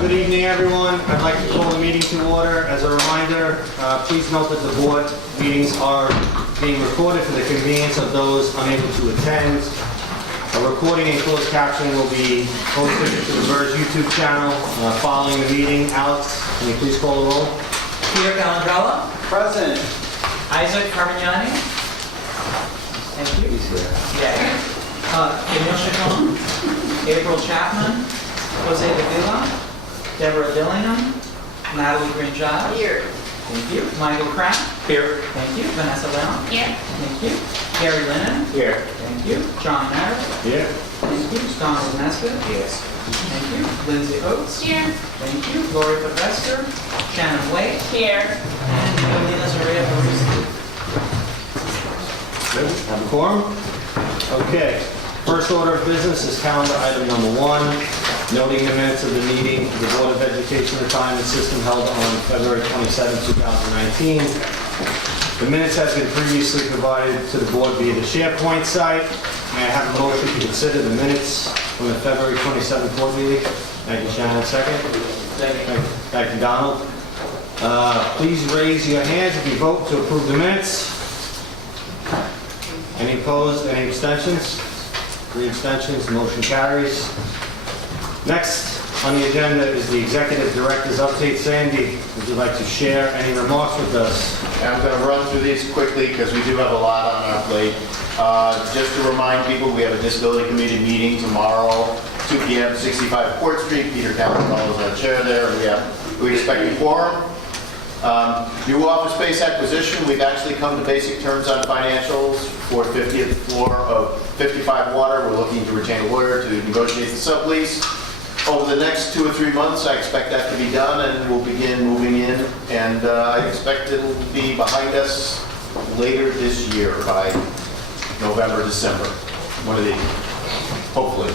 Good evening, everyone. I'd like to call the meeting to order. As a reminder, please note that the board meetings are being recorded for the convenience of those unable to attend. A recording and closed captioning will be posted to the BERS YouTube channel following the meeting. Alex, can you please call the roll? Peter Calandrella. Present. Isaac Carmignani. Thank you. He's here. Yeah. Emil Chacon. April Chapman. Jose Davila. Deborah Dillingham. Natalie Green-Giles. Here. Thank you. Michael Kraft. Here. Thank you. Vanessa Leon. Here. Thank you. Gary Lennon. Here. Thank you. John Merritt. Here. Thank you. Donald Nesbitt. Yes. Thank you. Lindsay Oates. Here. Thank you. Lori Pavester. Shannon Wade. Here. And Nicolina Zaria Barista. Have a quorum? Okay. First order of business is calendar item number 1, noting the minutes of the meeting of the Board of Education Retirement System held on February 27, 2019. The minutes have been previously provided to the board via the SharePoint site. May I have a motion to consider the minutes from the February 27th board meeting? Thank you, Shannon. Second? Second. Thank you, Donald. Please raise your hands if you vote to approve the minutes. Any opposed? Any abstentions? 3 abstentions. The motion carries. Next on the agenda is the Executive Director's update. Sandy, would you like to share any remarks with us? I'm going to run through these quickly because we do have a lot on our plate. Just to remind people, we have a Disability Committee meeting tomorrow, 2 p.m., 65 Court Street. Peter Calandrella is our chair there. We expect a quorum. New office space acquisition, we've actually come to basic terms on financials for 50th floor of 55 Water. We're looking to retain a lawyer to negotiate the sublease. Over the next 2 or 3 months, I expect that to be done and we'll begin moving in. And I expect it'll be behind us later this year by November, December, one of these, hopefully.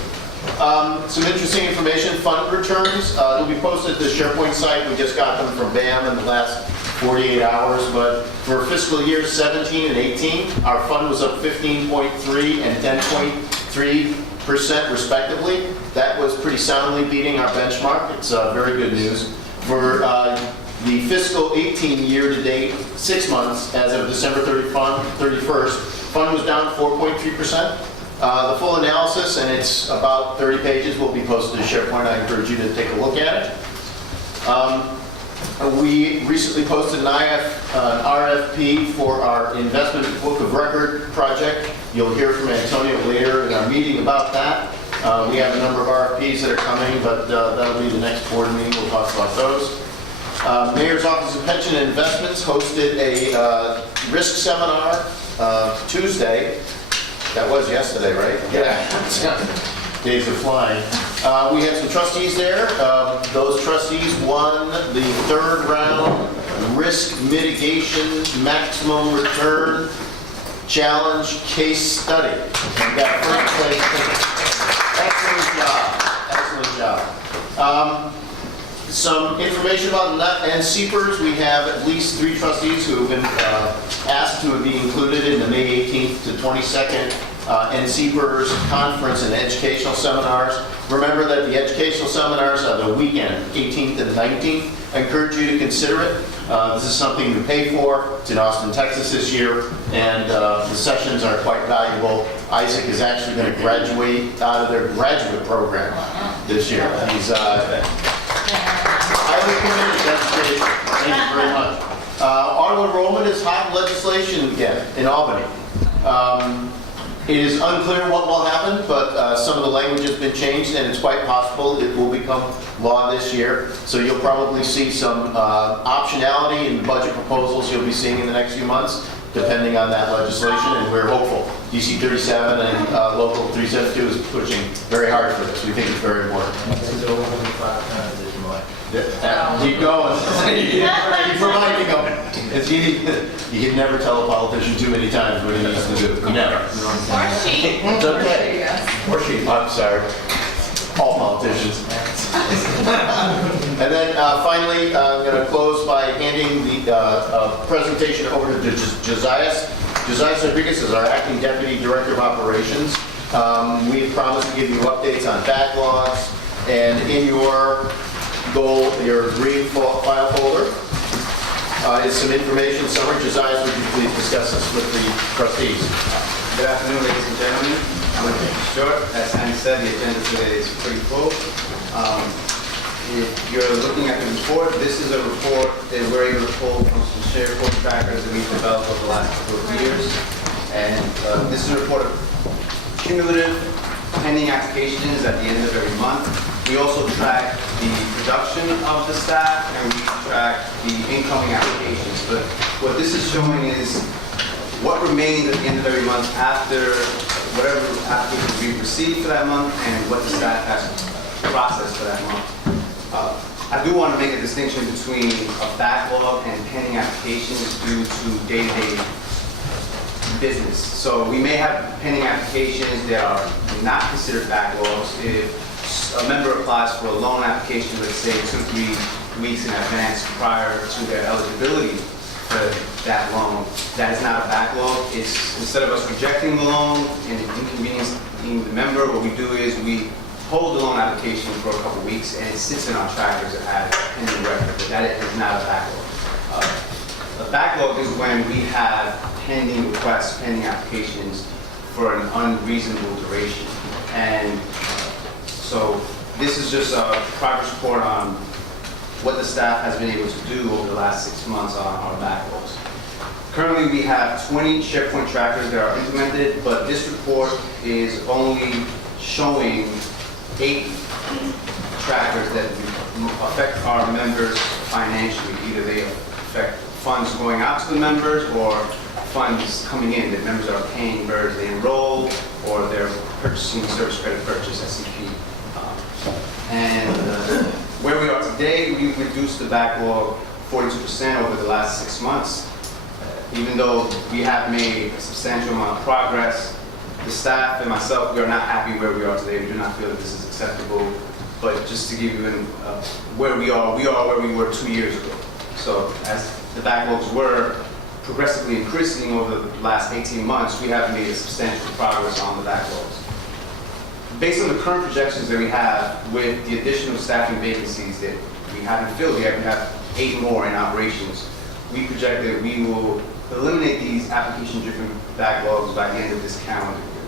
Some interesting information, fund returns. They'll be posted at the SharePoint site. We just got them from BAM in the last 48 hours, but for fiscal years 17 and 18, our fund was up 15.3 and 10.3% respectively. That was pretty soundly beating our benchmark. It's very good news. For the fiscal 18 year-to-date, 6 months, as of December 31st, fund was down 4.3%. The full analysis, and it's about 30 pages, will be posted to SharePoint. I encourage you to take a look at it. We recently posted an RFP for our investment book of record project. You'll hear from Antonio later in our meeting about that. We have a number of RFPs that are coming, but that'll be the next board meeting. We'll talk about those. Mayor's Office of Pension and Investments hosted a risk seminar Tuesday. That was yesterday, right? Yeah. Days are flying. We had some trustees there. Those trustees won the 3rd round risk mitigation maximum return challenge case study. We got first place. Excellent job. Excellent job. Some information about NCPERS. We have at least 3 trustees who have been asked to be included in the May 18th to 22nd NCPERS conference and educational seminars. Remember that the educational seminars are the weekend, 18th and 19th. I encourage you to consider it. This is something you pay for. It's in Austin, Texas this year, and the sessions are quite valuable. Isaac is actually going to graduate out of their graduate program this year. He's highly committed. That's great. Thank you very much. Auto enrollment is hot legislation again in Albany. It is unclear what will happen, but some of the language has been changed, and it's quite possible it will become law this year. So you'll probably see some optionality in the budget proposals you'll be seeing in the next few months, depending on that legislation, and we're hopeful. DC 37 and Local 372 is pushing very hard for this. We think it's very important. Keep going. Keep reminding them. It's easy. You can never tell a politician too many times what he needs to do. Never. Or she. It's okay. Or she. I'm sorry. All politicians. And then finally, I'm going to close by handing the presentation over to Josiah. Josiah Rodriguez is our acting Deputy Director of Operations. We have promised to give you updates on backlogs, and in your your green file folder is some information summary. Josiah, would you please discuss this with the trustees? Good afternoon, ladies and gentlemen. I'm going to keep it short. As Andy said, the agenda today is pretty full. If you're looking at the report, this is a report that we're able to pull from some shared report trackers that we've developed over the last couple of years. And this is a report of cumulative pending applications at the end of every month. We also track the production of the staff and we track the incoming applications. But what this is showing is what remains at the end of every month after whatever applications we've received for that month and what the staff has processed for that month. I do want to make a distinction between a backlog and pending applications due to day-to-day business. So we may have pending applications that are not considered backlogs. If a member applies for a loan application, let's say 2-3 weeks in advance prior to their eligibility for that loan, that is not a backlog. It's instead of us rejecting the loan and inconveniencing the member, what we do is we hold the loan application for a couple weeks and it sits in our trackers as pending record, but that is not a backlog. A backlog is when we have pending requests, pending applications for an unreasonable duration. And so this is just a progress report on what the staff has been able to do over the last 6 months on our backlogs. Currently, we have 20 SharePoint trackers that are implemented, but this report is only showing 8 trackers that affect our members financially. Either they affect funds going out to the members or funds coming in that members are paying BERS, they enroll, or they're purchasing service credit purchase, SCP. And where we are today, we've reduced the backlog 42% over the last 6 months. Even though we have made a substantial amount of progress, the staff and myself, we are not happy where we are today. We do not feel that this is acceptable. But just to give you where we are where we were 2 years ago. So as the backlogs were progressively increasing over the last 18 months, we have made a substantial progress on the backlogs. Based on the current projections that we have with the additional staffing vacancies that we haven't filled yet, we have 8 more in operations. We project that we will eliminate these application-driven backlogs by the end of this calendar year.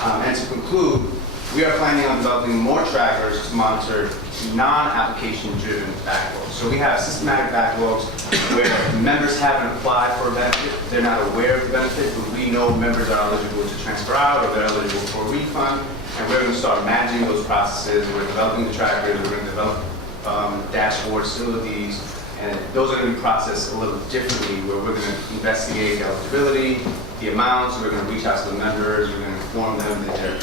And to conclude, we are planning on developing more trackers to monitor non-application-driven backlogs. So we have systematic backlogs where members haven't applied for a benefit, they're not aware of the benefit, but we know members are eligible to transfer out or they're eligible for a refund, and we're going to start managing those processes. We're developing the trackers, we're going to develop dashboards, facilities, and those are going to be processed a little differently, where we're going to investigate the eligibility, the amounts, we're going to reach out to the members, we're going to inform them that they're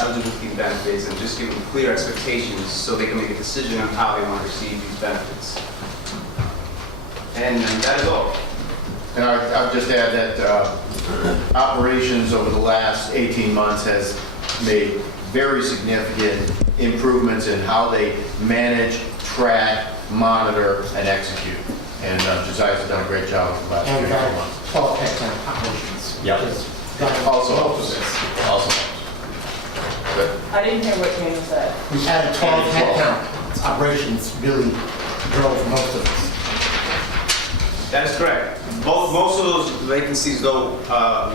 eligible for these benefits, and just give them clear expectations so they can make a decision on how they want to receive these benefits. And that is all. And I'll just add that operations over the last 18 months has made very significant improvements in how they manage, track, monitor, and execute. And Josiah's done a great job with the last 3 months. 12 headcount operations. Yep. Also. Good. I didn't hear what Daniel said. We had 12 headcount operations really drove most of us. That is correct. Most of those vacancies, though,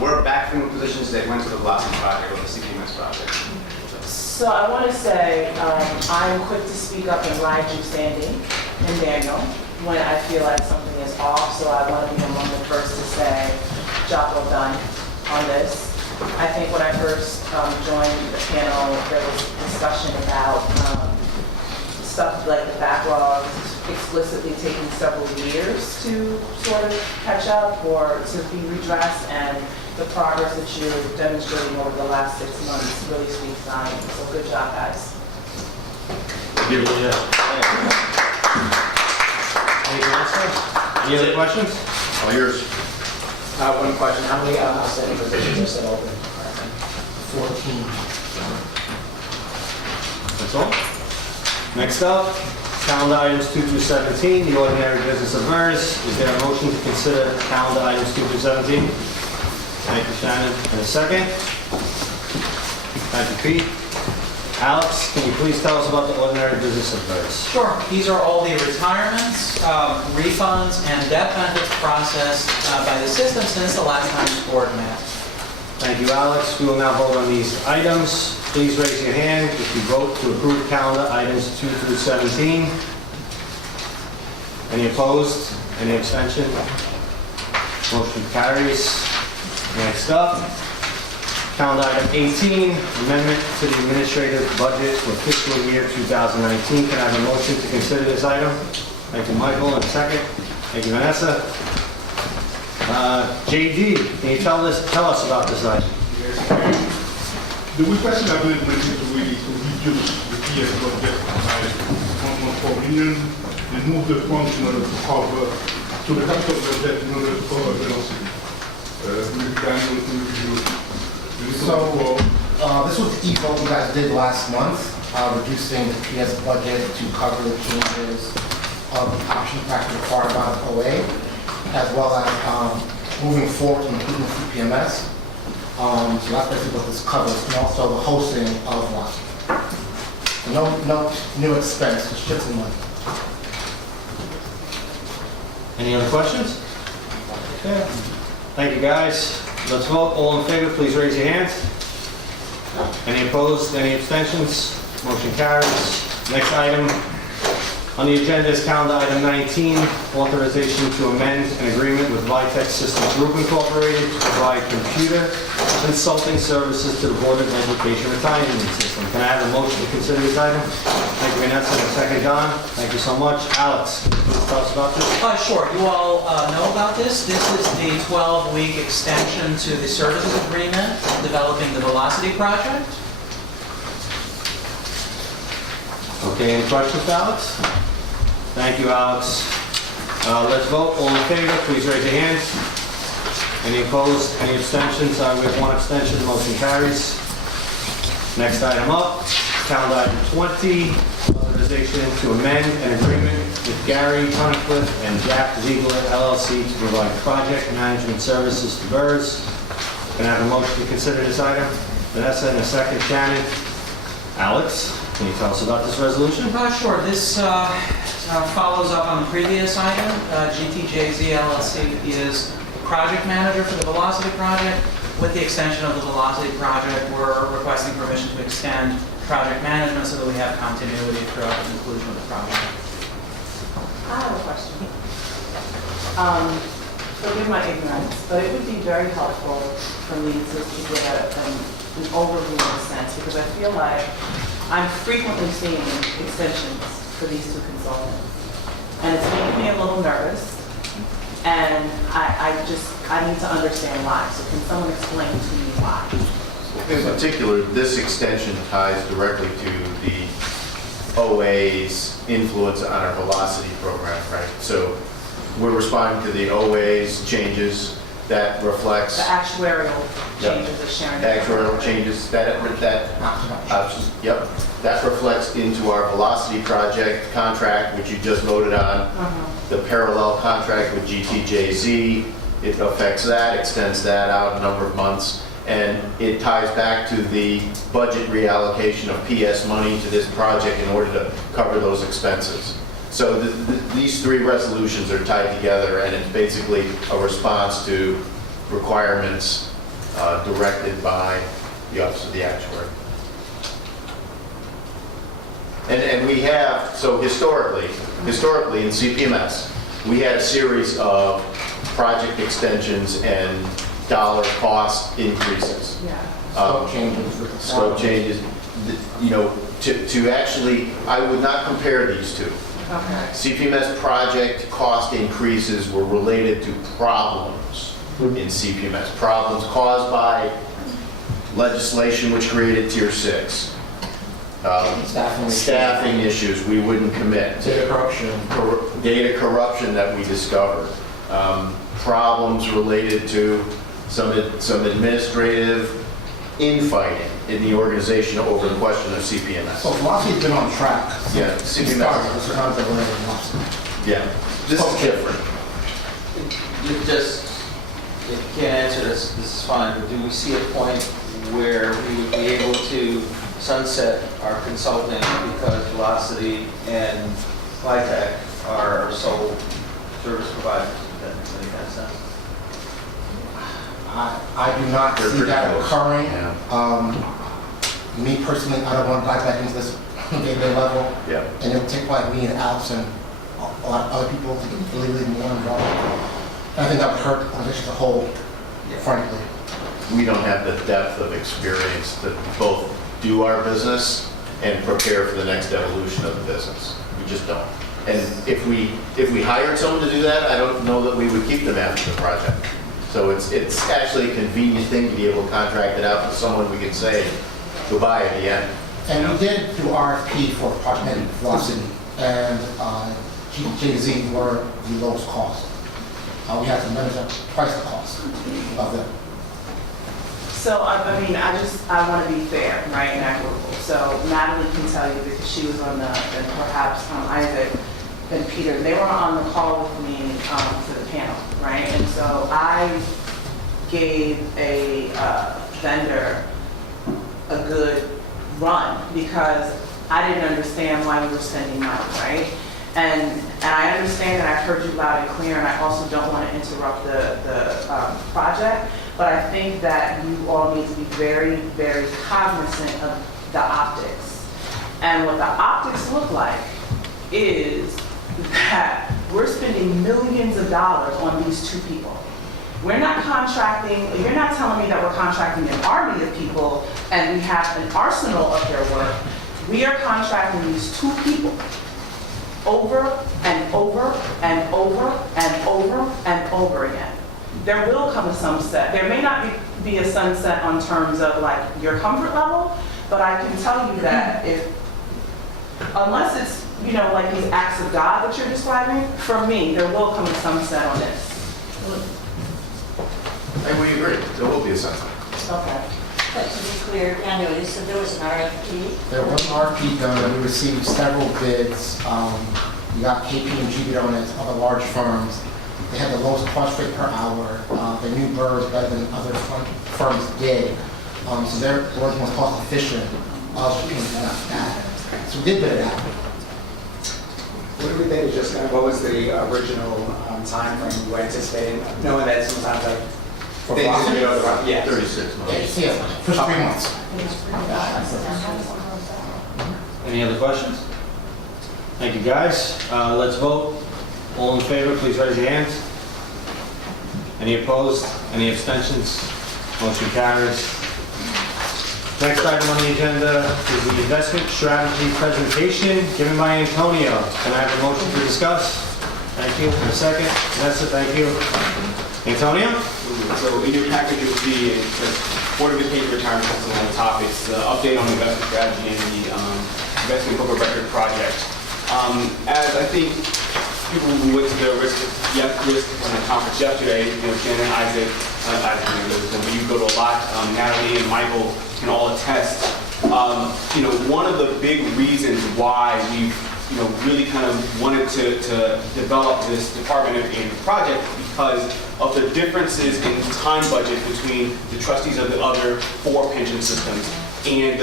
were backfilling positions that went to the Blossom Project or the CPMS project. So I want to say I'm quick to speak up in Ryan Sandy and Daniel when I feel like something is off. So I want to be among the first to say, job well done on this. I think when I first joined the panel, there was discussion about stuff like the backlog explicitly taking several years to sort of catch up or to be redressed, and the progress that you're demonstrating over the last 6 months really speaks volumes. So good job, guys. Anything else, guys? Any other questions? All yours. One question, how many outstanding positions are still open? 14. That's all. Next up, calendar items 2 through 17, the ordinary business of BERS. Is there a motion to consider calendar items 2 through 17? Thank you, Shannon. And a second? Thank you, Pete. Alex, can you please tell us about the ordinary business of BERS? Sure. These are all the retirements, refunds, and death benefits processed by the system since the last time the board met. Thank you, Alex. We will now vote on these items. Please raise your hand if you vote to approve calendar items 2 through 17. Any opposed? Any abstention? Motion carries. Next up, calendar item 18, amendment to the administrative budget for fiscal year 2019. Can I have a motion to consider this item? Thank you, Michael, and a second. Thank you, Vanessa. JD, can you tell us about this item? The request that we made is really to reduce the PS budget by 1.4 million, remove the funds in order to cover, to the capital budget in order to cover velocity. So, this was the e-vote you guys did last month, reducing the PS budget to cover the changes of the option factor required by the OA, as well as moving forward to including CPMS. So that's basically what this covers, and also the hosting of WASP. No new expense, just shifting money. Any other questions? Okay. Thank you, guys. Let's vote. All in favor, please raise your hands. Any opposed? Any abstentions? Motion carries. Next item on the agenda is calendar item 19, authorization to amend an agreement with Vitech Systems Group Incorporated to provide computer consulting services to the Board of Education Retirement System. Can I have a motion to consider this item? Thank you, Vanessa. And a second, John. Thank you so much. Alex, can you please tell us about this? Sure. You all know about this. This is the 12-week extension to the services agreement developing the Velocity project. Okay, any questions, Alex? Thank you, Alex. Let's vote. All in favor, please raise your hands. Any opposed? Any abstentions? We have one abstention. The motion carries. Next item up, calendar item 20, authorization to amend an agreement with Gary Tunnicliffe and Jack Ziegler LLC to provide project management services to BERS. Can I have a motion to consider this item? Vanessa, and a second, Shannon. Alex, can you tell us about this resolution? Sure. This follows up on the previous item. GTJZ LLC is project manager for the Velocity project. With the extension of the Velocity project, we're requesting permission to extend project management so that we have continuity throughout the conclusion of the project. I have a question. Forgive my ignorance, but it would be very helpful for me to get an overview in a sense, because I feel like I'm frequently seeing extensions for these two consultants. And it's making me a little nervous. And I need to understand why. So can someone explain to me why? In particular, this extension ties directly to the OA's influence on our Velocity program, right? So we're responding to the OA's changes that reflects... The actuarial changes that Sharon... The actuarial changes that reflects into our Velocity project contract, which you just voted on. The parallel contract with GTJZ, it affects that, extends that out a number of months, and it ties back to the budget reallocation of PS money to this project in order to cover those expenses. So these three resolutions are tied together, and it's basically a response to requirements directed by the Office of the Actuary. And we have, so historically in CPMS, we had a series of project extensions and dollar cost increases. Scope changes. You know, to actually, I would not compare these two. Okay. CPMS project cost increases were related to problems in CPMS. Problems caused by legislation which created Tier 6. Staffing issues we wouldn't commit. Data corruption that we discovered. Problems related to some administrative infighting in the organization over the question of CPMS. So Velocity's been on track. Yeah, CPMS. Yeah, this is different. You just, if you can't answer this is fine, but do we see a point where we would be able to sunset our consulting because Velocity and Lytec are sole service providers. Does that make that sense? I do not They're see pretty that close. occurring. Yeah. Me personally, I don't want to dive back into this day-to-day level. Yeah. And it would take like me and Alex and a lot of other people to get legally more involved. And I think that would hurt the organization as a whole, frankly. We don't have the depth of experience to both do our business and prepare for the next evolution of the business. We just don't. And if we hired someone to do that, I don't know that we would keep them after the project. So it's actually a convenient thing to be able to contract it out with someone we can say goodbye at the end. And we did do RFP for project management Velocity, and GTJZ were the lowest cost. We had some members that twice the cost of them. So, I mean, I want to be fair, right, and equitable. So Natalie can tell you because she was on and perhaps Isaac and Peter, they were on the call with me for the panel, right? And so I gave a vendor a good run because I didn't understand why we were spending money, right? And I understand that I've heard you loud and clear, and I also don't want to interrupt the project, but I think that you all need to be very, very cognizant of the optics. And what the optics look like is that we're spending millions of dollars on these two people. We're not contracting, you're not telling me that we're contracting an army of people and we have an arsenal of their work. We are contracting these two people over and over and over and over and over again. There will come a sunset. There may not be a sunset on terms of like your comfort level, but I can tell you that unless it's, like these acts of God that you're describing, for me, there will come a sunset on this. And we agree, there will be a sunset. Okay. But to be clear, anyway, so there was an RFP. There was an RFP done, and we received several bids. We got KPMG bid on it, other large firms. They had the lowest cost rate per hour. They knew BERS better than other firms did. So their work was cost efficient. So we did bid it out. What do we think is just, what was the original time frame you anticipating, knowing that sometimes like For things Velocity? go the right, yeah. 36 months. Yeah, for 3 months. Any other questions? Thank you, guys. Let's vote. All in favor, please raise your hands. Any opposed? Any abstentions? Motion carries. Next item on the agenda is the investment strategy presentation given by Antonio. Can I have a motion to discuss? Thank you. And a second. Vanessa, thank you. Antonio? So in your package, you'll see the Board of Education Retirement System on the top. It's the update on the investment strategy and the investment book of record project. As I think people who went to the risk on the conference yesterday, Shannon, Isaac, but you go to a lot, Natalie and Michael can all attest. One of the big reasons why we've really kind of wanted to develop this department and project because of the differences in time budget between the trustees of the other 4 pension systems and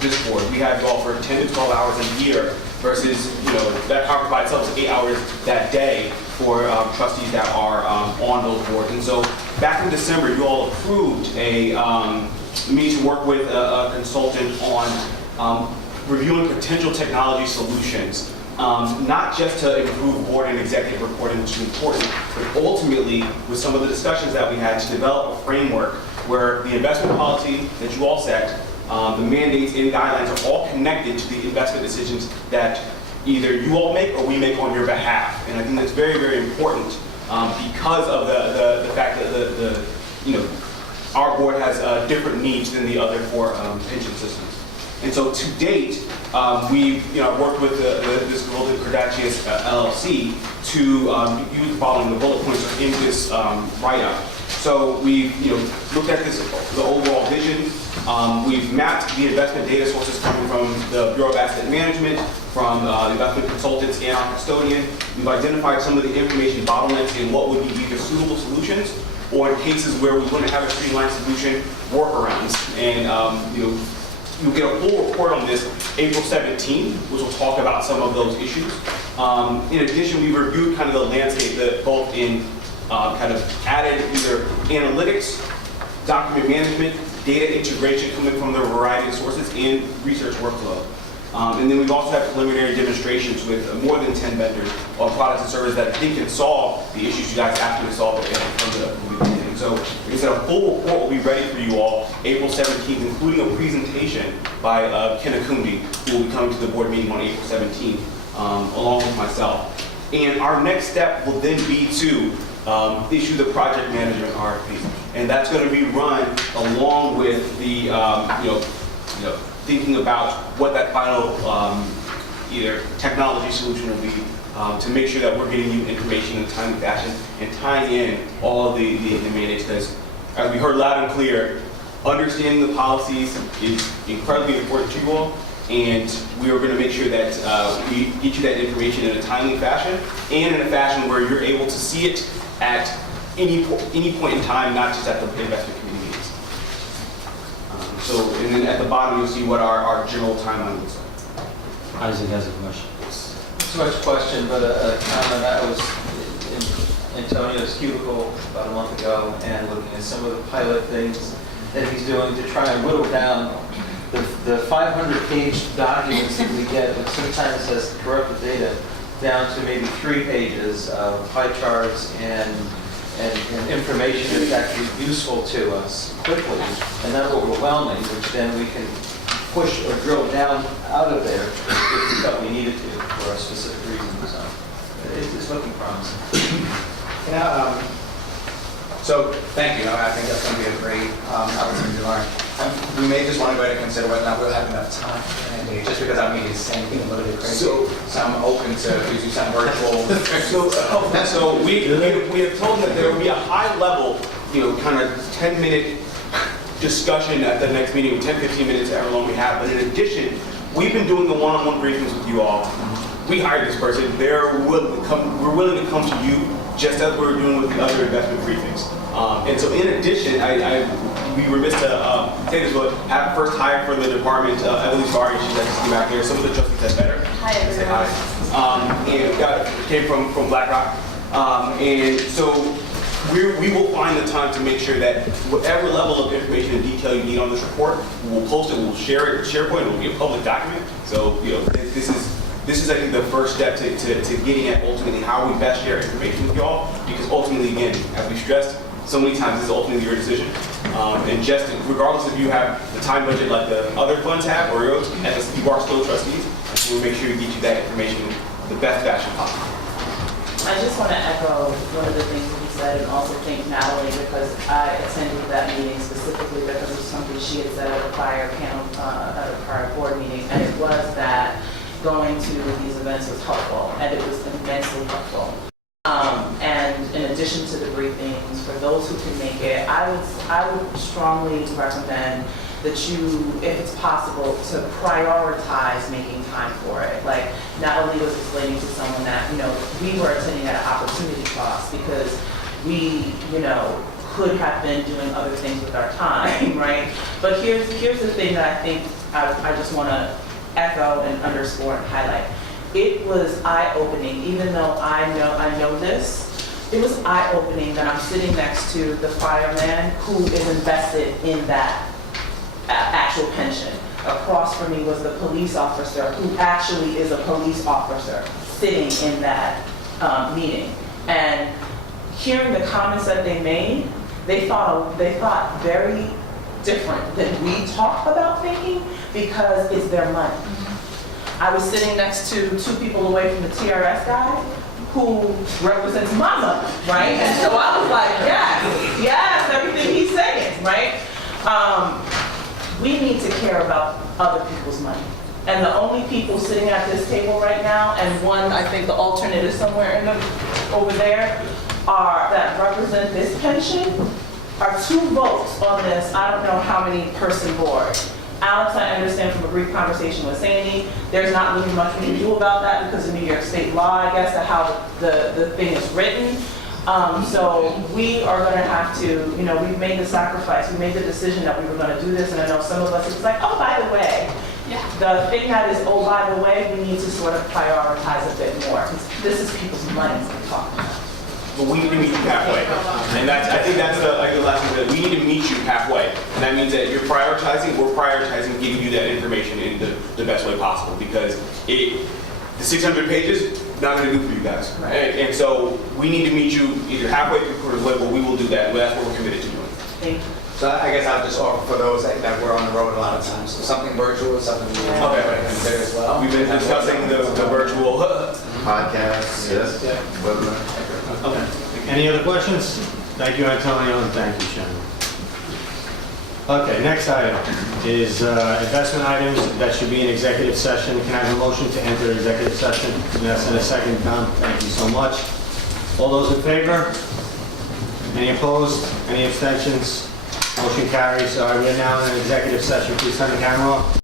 this board. We have to offer 10 to 12 hours a year versus, that conference by itself is 8 hours that day for trustees that are on those boards. And so back in December, you all approved me to work with a consultant on reviewing potential technology solutions, not just to improve board and executive reporting, which is important, but ultimately with some of the discussions that we had to develop a framework where the investment policy that you all set, the mandates and guidelines are all connected to the investment decisions that either you all make or we make on your behalf. And I think that's very, very important because of the fact that our board has different needs than the other 4 pension systems. And so to date, we've worked with this Golden Kardashian LLC to use the following the bullet points in this write-up. So we've looked at the overall vision. We've mapped the investment data sources coming from the Bureau of Asset Management, from the investment consultants and our custodian. We've identified some of the information bottlenecks in what would be either suitable solutions or in cases where we wouldn't have a streamlined solution, workarounds. And you'll get a full report on this April 17th, which will talk about some of those issues. In addition, we reviewed kind of the landscape that both in kind of added either analytics, document management, data integration coming from the variety of sources, and research workflow. And then we've also had preliminary demonstrations with more than 10 vendors on products and services that I think can solve the issues you guys actually solve from the beginning. So, like I said, a full report will be ready for you all April 17th, including a presentation by Ken Akumbi, who will be coming to the board meeting on April 17th, along with myself. And our next step will then be to issue the project management RFP. And that's going to be run along with the, thinking about what that final either technology solution will be to make sure that we're getting you information in a timely fashion and tying in all of the mandates. Because as we heard loud and clear, understanding the policies is incredibly important to you all, and we are going to make sure that we get you that information in a timely fashion and in a fashion where you're able to see it at any point in time, not just at the investment committee meetings. And then at the bottom, you'll see what our general timeline looks like. Isaac has a question. Too much question, but a comment. I was in Antonio's cubicle about a month ago and looking at some of the pilot things that he's doing to try and whittle down the 500-page documents that we get, which sometimes has corrupted data, down to maybe 3 pages of pie charts and information that's actually useful to us quickly and not overwhelming, which then we can push or drill down out of there if we thought we needed to for a specific reason. So it's looking promising. So thank you. I think that's going to be a great opportunity to learn. We may just want to go ahead and consider whether or not we'll have enough time in a day, just because our meeting is saying a little bit crazy. So I'm open to do some virtual. So we have told that there will be a high level, kind of 10-minute discussion at the next meeting, 10-15 minutes, however long we have. But in addition, we've been doing the one-on-one briefings with you all. We hired this person. We're willing to come to you just as we were doing with the other investment briefings. And so in addition, we were missed to say this, but have first hire for the department, Evelyn Sorry, she's actually back here. Some of the trustees said better. Hi, everyone. Say hi. And came from BlackRock. And so we will find the time to make sure that whatever level of information and detail you need on this report, we'll post it, we'll share it, SharePoint, it will be a public document. So, this is, I think, the first step to getting at ultimately how we best share information with y'all, because ultimately, again, as we stressed so many times, this is ultimately your decision. And just regardless if you have the time budget like the other funds have, or yours, you are still trustees, and so we'll make sure we get you that information in the best fashion possible. I just want to echo one of the things that he said, and also thank Natalie, because I attended that meeting specifically because of something she had said at a prior panel, at a prior board meeting, and it was that going to these events was helpful, and it was immensely helpful. And in addition to the briefings, for those who can make it, I would strongly recommend that you, if it's possible, to prioritize making time for it. Like Natalie was explaining to someone that, we were attending at an opportunity cost because we, could have been doing other things with our time, right? But here's the thing that I think I just want to echo and underscore and highlight. It was eye-opening, even though I know this, it was eye-opening that I'm sitting next to the fireman who is invested in that actual pension. Across from me was the police officer who actually is a police officer sitting in that meeting. And hearing the comments that they made, they thought very different than we talk about thinking, because it's their money. I was sitting next to 2 people away from the TRS guy who represents my money, right? And so I was like, yes, everything he's saying, right? We need to care about other people's money. And the only people sitting at this table right now, and one, I think the alternate is somewhere over there, that represent this pension, are 2 votes on this, I don't know how many person board. Alex, I understand from a brief conversation with Sandy, there's not really much we can do about that because of New York State law, I guess, how the thing is written. So we are gonna have to, you know, we've made the sacrifice, we made the decision that we were gonna do this, and I know some of us, it's like, oh, by the way, the thing that is, oh, by the way, we need to sort of prioritize a bit more, because this is people's money we're talking about. But we need to meet you halfway. And that's, I think that's the lesson, that we need to meet you halfway. And that means that you're prioritizing, we're prioritizing giving you that information in the best way possible, because the 600 pages, not going to do for you guys. And so we need to meet you either halfway, three-quarters way, but we will do that. That's what we're committed to doing. Thank you. So I guess I'll just offer for those that were on the road a lot of times, so something virtual is something we Yeah. would consider as well. We've been discussing the virtual. Podcasts, yes, webinar. Okay. Any other questions? Thank you, Antonio, and thank you, Shannon. Okay, next item is investment items that should be in executive session. Can I have a motion to enter executive session? Vanessa, in a second, Tom. Thank you so much. All those in favor? Any opposed? Any abstentions? Motion carries. All right, we are now in an executive session. Please turn the camera off.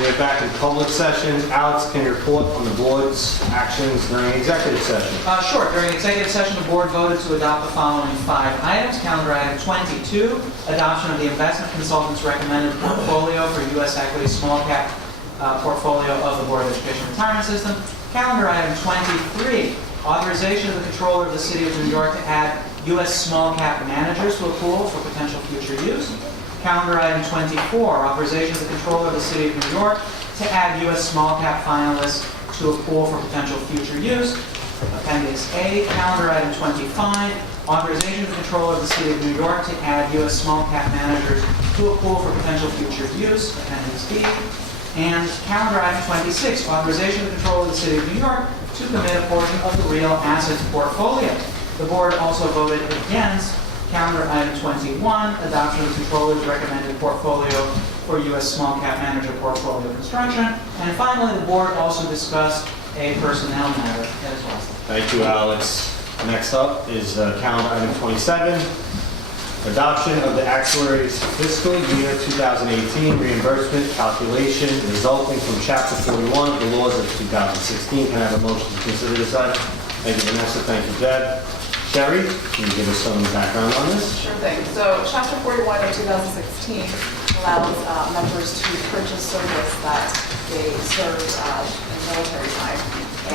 We're back in public session. Alex, can you report on the board's actions during executive session? Sure. During executive session, the board voted to adopt the following 5 items. Calendar item 22, adoption of the investment consultant's recommended portfolio for U.S. equity small cap portfolio of the Board of Education Retirement System. Calendar item 23, authorization of the controller of the City of New York to add U.S. small cap managers to a pool for potential future use. Calendar item 24, authorization of the controller of the City of New York to add U.S. small cap finalists to a pool for potential future use. Appendix A. Calendar item 25, authorization of the controller of the City of New York to add U.S. small cap managers to a pool for potential future use. Appendix B. And calendar item 26, authorization of the controller of the City of New York to commit a portion of the real assets portfolio. The board also voted against calendar item 21, adoption of the controller's recommended portfolio for U.S. small cap manager portfolio construction. And finally, the board also discussed a personnel matter as well. Thank you, Alex. Next up is calendar item 27, adoption of the actuary's fiscal year 2018 reimbursement calculation resulting from Chapter 41 of the laws of 2016. Can I have a motion to consider this item? Thank you, Vanessa. Thank you, Deb. Sherry, can you give us some background on this? Sure thing. So Chapter 41 of 2016 allows members to purchase service that they serve in military time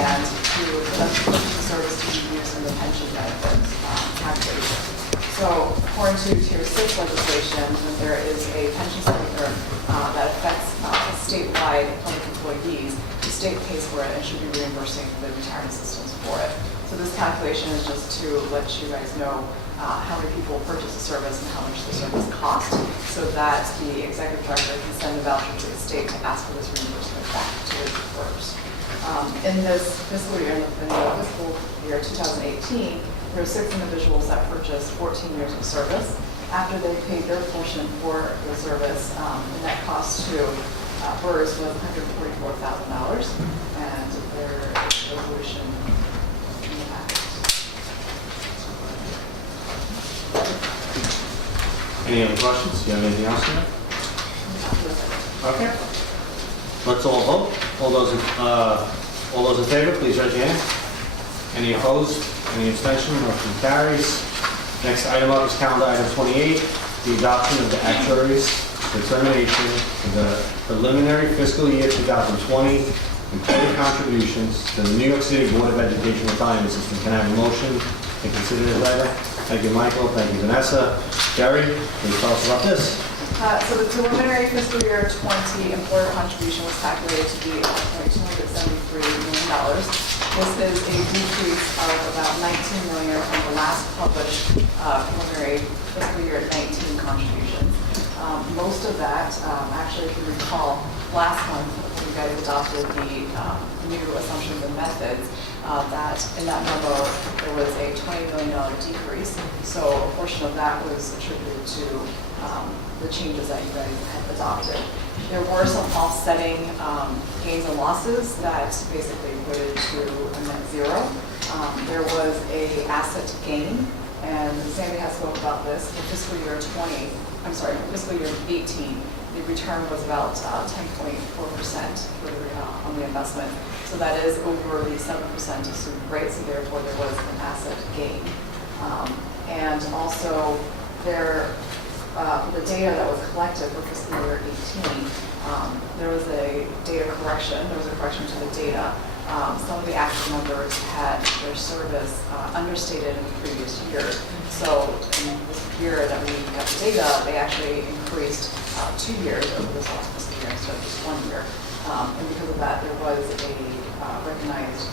and to purchase the service to be used in the pension benefits calculation. So according to Tier 6 legislation, when there is a pension circular that affects statewide public employees, the state pays for it and should be reimbursing the retirement systems for it. So this calculation is just to let you guys know how many people purchase the service and how much the service costs, so that the executive director can send a voucher to the state to ask for this reimbursement back to the BERS. In this fiscal year, in the fiscal year 2018, there are 6 individuals that purchased 14 years of service. After they paid their portion for the service, the net cost to BERS was $144,000, and their resolution. Any other questions? Do you have anything else here? Okay. Let's all vote. All those in favor, please raise your hand. Any opposed? Any abstention? Motion carries. Next item up is calendar item 28, the adoption of the actuary's determination for the preliminary fiscal year 2020 employee contributions to the New York City Board of Education Retirement System. Can I have a motion to consider this item? Thank you, Michael. Thank you, Vanessa. Jerry, please tell us about this. So the preliminary fiscal year 20 employer contribution was calculated to be $273 million. This is a decrease of about $19 million from the last published preliminary fiscal year 19 contributions. Most of that, actually, if you recall, last month you guys adopted the new assumptions and methods. That in that memo there was a $20 million decrease. So a portion of that was attributed to the changes that you guys had adopted. There were some offsetting gains and losses that basically equated to a net zero. There was a asset gain, and Sandy has spoke about this. For fiscal year 18, the return was about 10.4% on the investment. So that is over the 7% assumed rate, so therefore there was an asset gain. And also, the data that was collected for fiscal year 18, there was a data correction. There was a correction to the data. Some of the active members had their service understated in the previous year. So in this year that we got the data, they actually increased 2 years over this last fiscal year instead of just 1 year. And because of that, there was a recognized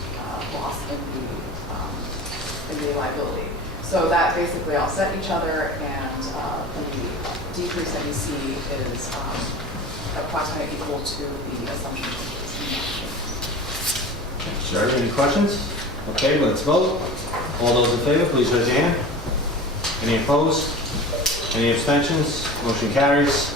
loss in the liability. So that basically offset each other, and the decrease that you see is approximately equal to the assumption changes. Sure, any questions? Okay, let's vote. All those in favor, please raise your hand. Any opposed? Any abstentions? Motion carries.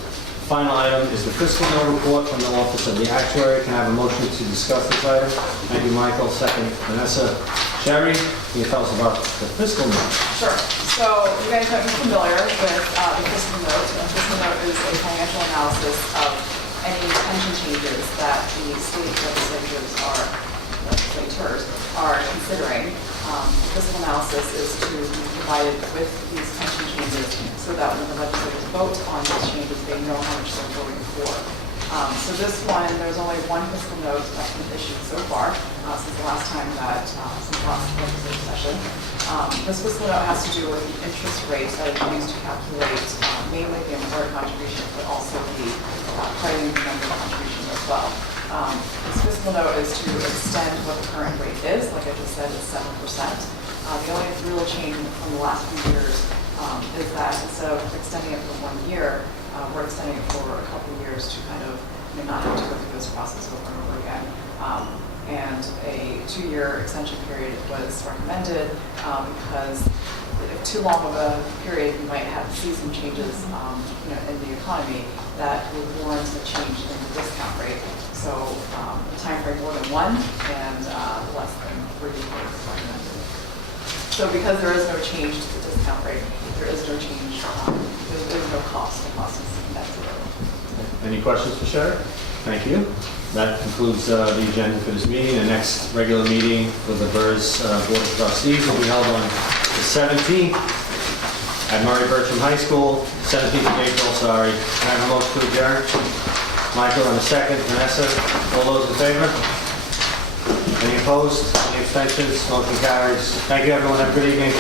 Final item is the fiscal note report from the Office of the Actuary. Can I have a motion to discuss this item? Thank you, Michael. Second, Vanessa. Sherry, can you tell us about the fiscal note? Sure. So you guys might be familiar with the fiscal note. The fiscal note is a financial analysis of any pension changes that the state legislators are considering. The fiscal analysis is to be provided with these pension changes so that when the legislators vote on these changes, they know how much they're voting for. So this one, there's only one fiscal note that's been issued so far since the last time that, since the last legislative session. This fiscal note has to do with the interest rates that are used to calculate mainly the employer contribution, but also the crediting member contribution as well. This fiscal note is to extend what the current rate is. Like I just said, it's 7%. The only real change from the last few years is that instead of extending it for 1 year, we're extending it for a couple of years to kind of not have to go through this process over and over again. And a 2-year extension period was recommended because if too long of a period, we might have to see some changes in the economy that would warrant a change in the discount rate. So the time frame more than 1 and less than 3 years is recommended. So because there is no change to the discount rate, there is no change, there's no cost. The cost is net zero. Any questions for Sherry? Thank you. That concludes the agenda for this meeting. The next regular meeting with the BERS Board of Trustees will be held on the 17th at Murray Bertram High School, 17th of April, sorry. Can I have a motion to adjourn? Michael on the second. Vanessa, all those in favor? Any opposed? Any abstentions? Motion carries. Thank you, everyone. Have a good evening.